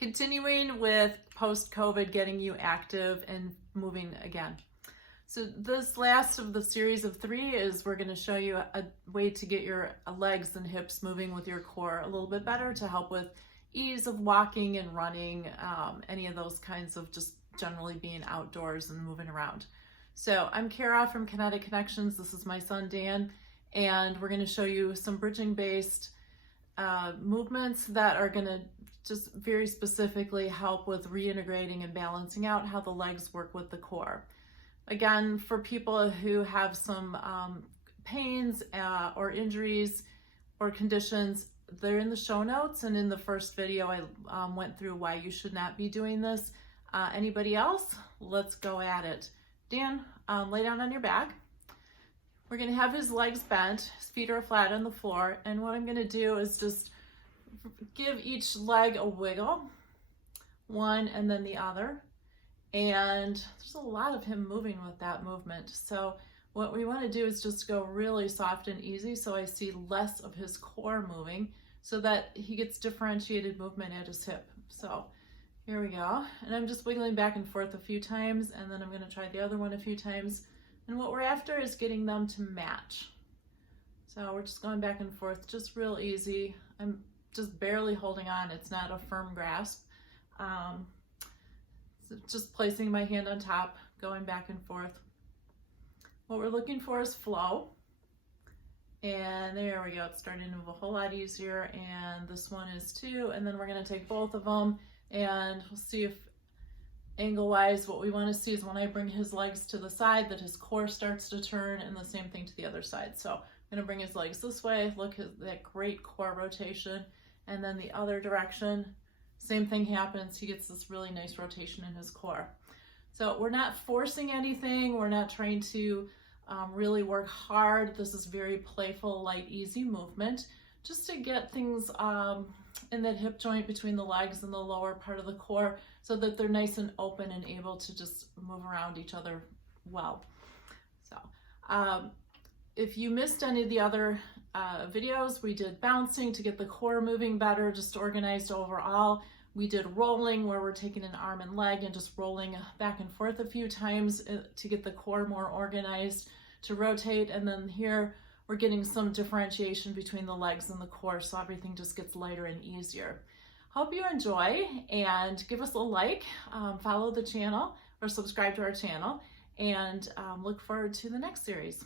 Continuing with post-COVID, getting you active and moving again. So this last of the series of 3 is we're going to show you a way to get your legs and hips moving with your core a little bit better to help with ease of walking and running, any of those kinds of just generally being outdoors and moving around. So I'm Cara from Kinetic Konnections. This is my son Dan, and we're going to show you some bridging based movements that are going to just very specifically help with reintegrating and balancing out how the legs work with the core. Again, for people who have some pains or injuries or conditions, they're in the show notes, and in the first video I went through why you should not be doing this. Anybody else? Let's go at it. Dan, lay down on your back. We're going to have his legs bent, his feet are flat on the floor, and what I'm going to do is just give each leg a wiggle, one and then the other, and there's a lot of him moving with that movement. So what we want to do is just go really soft and easy so I see less of his core moving so that he gets differentiated movement at his hip. So here we go, and I'm just wiggling back and forth a few times, and then I'm going to try the other one a few times, and what we're after is getting them to match. So we're just going back and forth, just real easy. I'm just barely holding on. It's not a firm grasp. So just placing my hand on top, going back and forth. What we're looking for is flow. And there we go. It's starting to move a whole lot easier. And this one is too. And then we're going to take both of them and we'll see if angle-wise, what we want to see is when I bring his legs to the side that his core starts to turn, and the same thing to the other side. So I'm going to bring his legs this way. Look at that great core rotation. And then the other direction, same thing happens. He gets this really nice rotation in his core. So we're not forcing anything. We're not trying to really work hard. This is very playful, light, easy movement, just to get things in that hip joint between the legs and the lower part of the core so that they're nice and open and able to just move around each other well. So if you missed any of the other videos, we did bouncing to get the core moving better, just organized overall. We did rolling, where we're taking an arm and leg and just rolling back and forth a few times to get the core more organized to rotate. And then here we're getting some differentiation between the legs and the core, so everything just gets lighter and easier. Hope you enjoy, and give us a like, follow the channel or subscribe to our channel, and look forward to the next series.